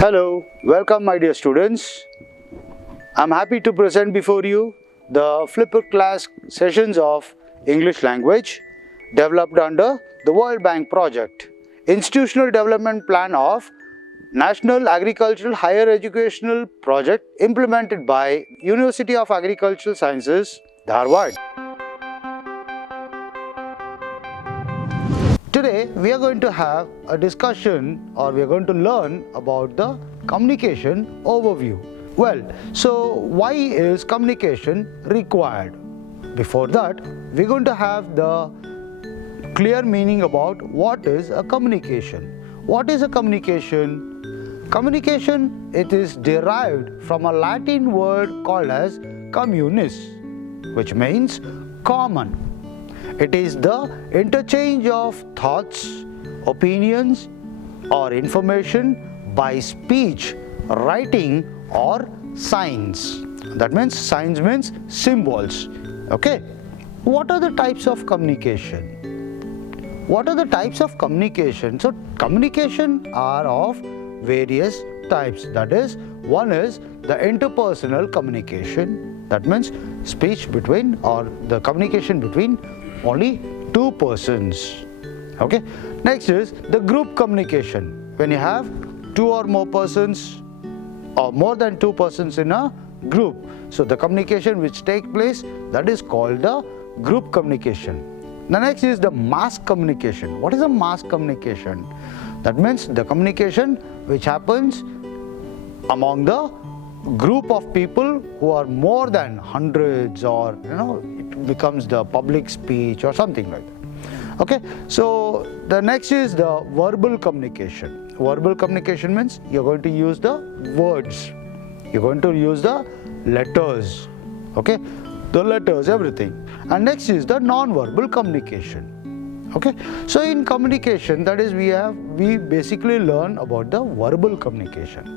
Hello, welcome my dear students. I'm happy to present before you the flipped class sessions of English language developed under the World Bank project, Institutional Development Plan of National Agricultural Higher Educational Project implemented by University of Agricultural Sciences, Dharwad. Today we are going to have a discussion or we are going to learn about the communication overview. Well, so why is communication required? Before that, we are going to have the clear meaning about what is a communication. What is a communication? Communication, it is derived from a Latin word called as communis, which means common. It is the interchange of thoughts, opinions or information by speech, writing or signs. That means signs means symbols. Okay. What are the types of communication? What are the types of communication? So communication are of various types. That is, one is the interpersonal communication. That means speech between or the communication between only two persons. Okay. Next is the group communication. When you have two or more persons or more than two persons in a group. So the communication which takes place, that is called the group communication. The next is the mass communication. What is a mass communication? That means the communication which happens among the group of people who are more than hundreds, or it becomes the public speech or something like that. Okay, so the next is the verbal communication. Verbal communication means you're going to use the words, you're going to use the letters, okay, the letters, everything. And next is the non-verbal communication. Okay, so in communication, that is, we basically learn about the verbal communication.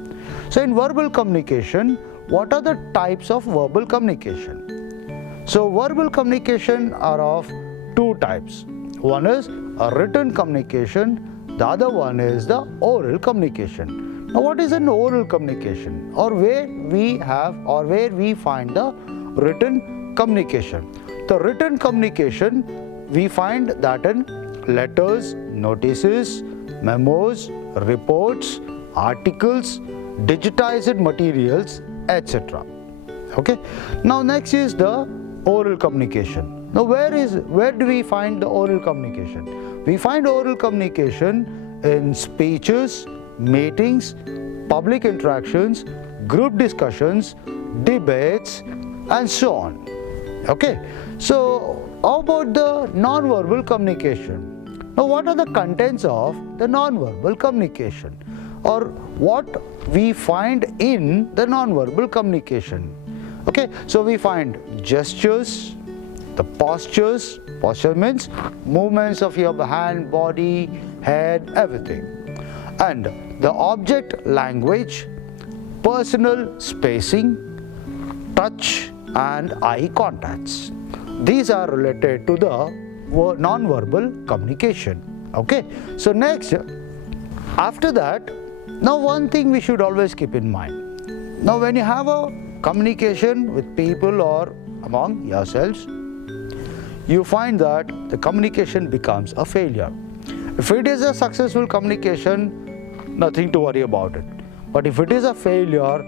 So in verbal communication, what are the types of verbal communication? So verbal communication are of two types. One is a written communication, the other one is the oral communication. Now what is an oral communication, or where we find the written communication? The written communication we find that in letters, notices, memos, reports, articles, digitized materials, etc. Okay. Now next is the oral communication. Now where do we find the oral communication? We find oral communication in speeches, meetings, public interactions, group discussions, debates and so on. Okay. So how about the non-verbal communication? Now what are the contents of the non-verbal communication, or what we find in the non-verbal communication? Okay, so we find gestures, the postures. Posture means movements of your hand, body, head, everything. And the object language, personal spacing, touch and eye contacts. These are related to the non-verbal communication. Okay, so next, after that, now one thing we should always keep in mind. Now when you have a communication with people or among yourselves, you find that the communication becomes a failure. If it is a successful communication, nothing to worry about it. But if it is a failure,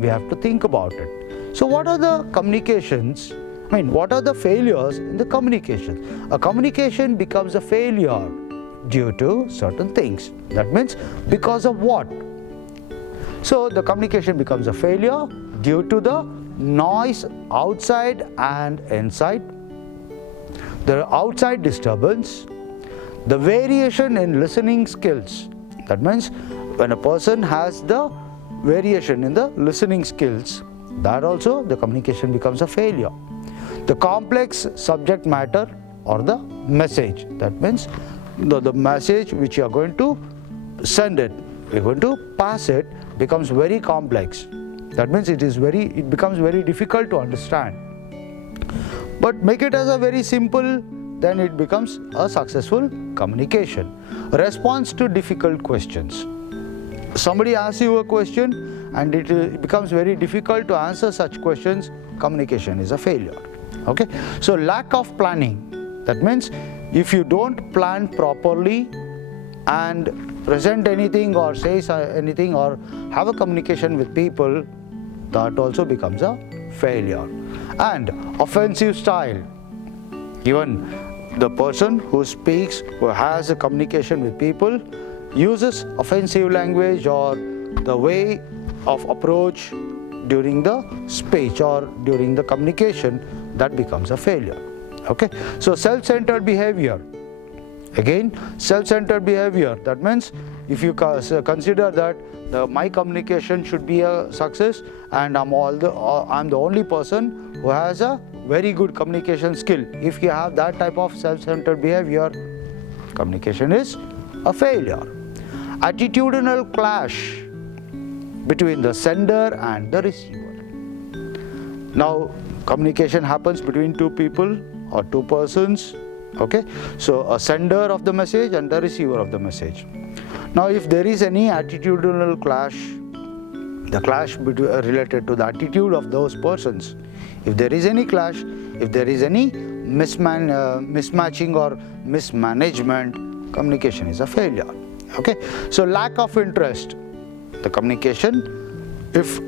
we have to think about it. So what are the communications? What are the failures in the communication? A communication becomes a failure due to certain things. That means because of what? So the communication becomes a failure due to the noise outside and inside, the outside disturbance, the variation in listening skills. That means when a person has the variation in the listening skills, that also the communication becomes a failure. The complex subject matter or the message. That means the message which you are going to send it, you are going to pass it, becomes very complex. That means it becomes very difficult to understand. But make it as a very simple, then it becomes a successful communication. Response to difficult questions. somebody asks you a question and it becomes very difficult to answer such questions, communication is a failure. Okay, so lack of planning, that means if you don't plan properly and present anything or say anything or have a communication with people, that also becomes a failure. And offensive style, even the person who speaks, who has a communication with people, uses offensive language or the way of approach during the speech or during the communication, that becomes a failure. Okay, so self-centered behavior, again self-centered behavior, that means if you consider that my communication should be a success and I'm the only person who has a very good communication skill, if you have that type of self-centered behavior, communication is a failure. Attitudinal clash between the sender and the receiver. Now communication happens between two people or two persons. Okay, so a sender of the message and the receiver of the message. Now if there is any attitudinal clash, the clash related to the attitude of those persons, if there is any clash, if there is any mismatching or mismanagement, communication is a failure. Okay, so lack of interest, the communication, if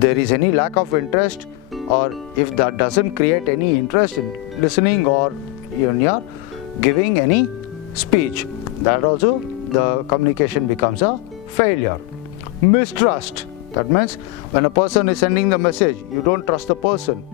there is any lack of interest or if that doesn't create any interest in listening or in your giving any speech, that also the communication becomes a failure. Mistrust, that means when a person is sending the message, you don't trust the person,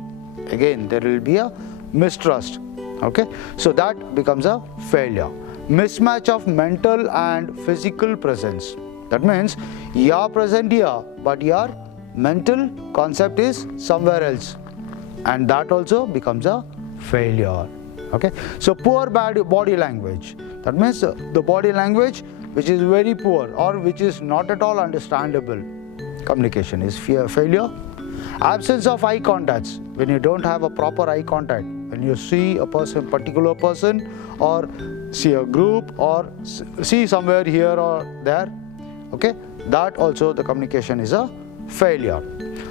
again there will be a mistrust. Okay, so that becomes a failure. Mismatch of mental and physical presence, that means you are present here but your mental concept is somewhere else, and that also becomes a failure. Okay, so poor body language, that means the body language which is very poor or which is not at all understandable, communication is failure. Absence of eye contacts, when you don't have a proper eye contact, when you see a particular person or see a group or see somewhere here or there, okay, that also the communication is a failure.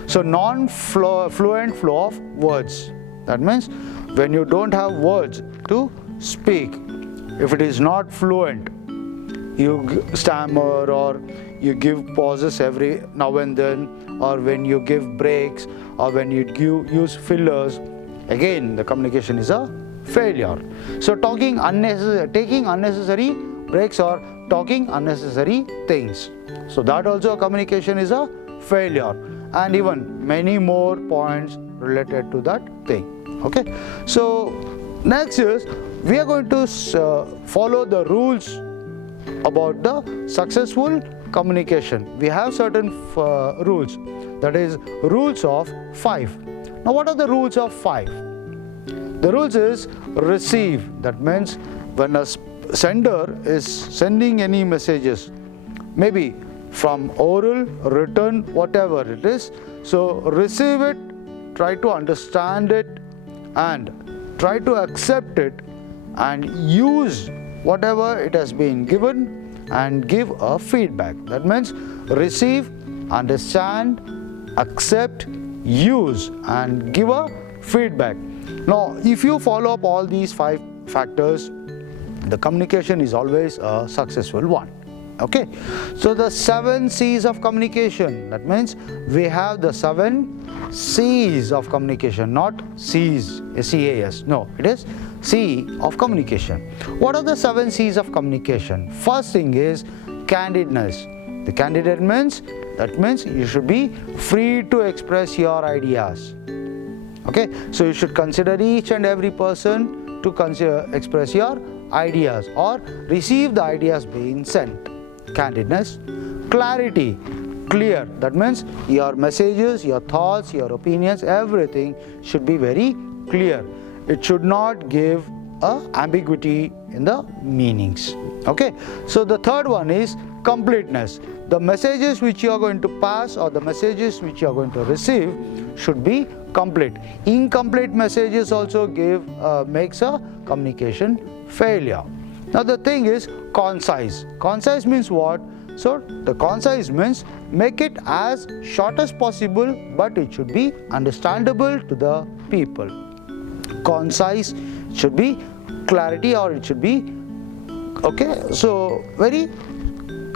So non-fluent flow of words, that means when you don't have words to speak, if it is not fluent, you stammer or you give pauses every now and then, or when you give breaks or when you use fillers, again the communication is a failure. So taking unnecessary breaks or talking unnecessary things, so that also communication is a failure, and even many more points related to that thing. Okay, so next is we are going to follow the rules about the successful communication. We have certain rules, that is rules of 5. Now what are the rules of 5? The rules is receive, that means when a sender is sending any messages, maybe from oral, written, whatever it is, so receive it, try to understand it and try to accept it and use whatever it has been given and give a feedback. That means receive, understand, accept, use and give a feedback. Now if you follow up all these 5 factors, the communication is always a successful one. Okay, so the 7 C's of communication, that means we have the 7 C's of communication, not C's, C-A-S, no, it is C of communication. What are the 7 C's of communication? First thing is candidness. The candid means, that means you should be free to express your ideas. Okay, so you should consider each and every person to express your ideas or receive the ideas being sent. Candidness. Clarity, clear, that means your messages, your thoughts, your opinions, everything should be very clear. It should not give ambiguity in the meanings. Okay, so the third one is completeness. The messages which you are going to pass or the messages which you are going to receive should be complete. Incomplete messages also makes a communication failure. Now the thing is concise. Concise means what? So the concise means make it as short as possible, but it should be understandable to the people. Concise should be clarity, or it should be okay. So very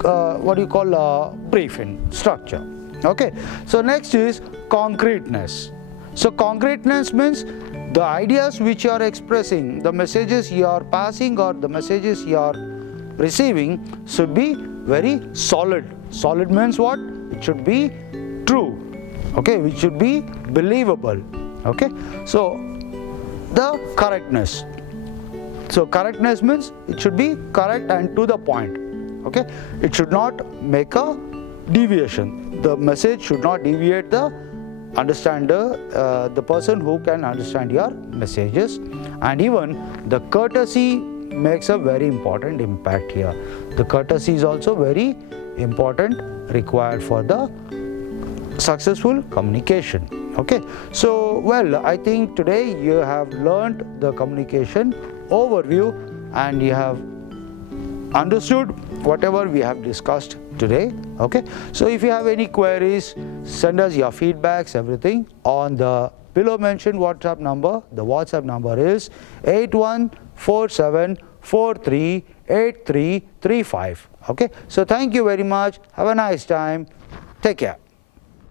what do you call brief in structure. Okay. So next is concreteness. So concreteness means the ideas which you are expressing, the messages you are passing or the messages you are receiving should be very solid. Solid means what? It should be true. Okay, it should be believable. Okay. So the correctness. So correctness means it should be correct and to the point. Okay. It should not make a deviation. The message should not deviate the understander, the person who can understand your messages, and even the courtesy makes a very important impact here. The courtesy is also very important, required for the successful communication. Okay. So well, I think today you have learned the communication overview and you have understood whatever we have discussed today. Okay. So if you have any queries, send us your feedbacks, everything on the below mentioned WhatsApp number. The WhatsApp number is 8147438335. Okay. So thank you very much. Have a nice time. Take care.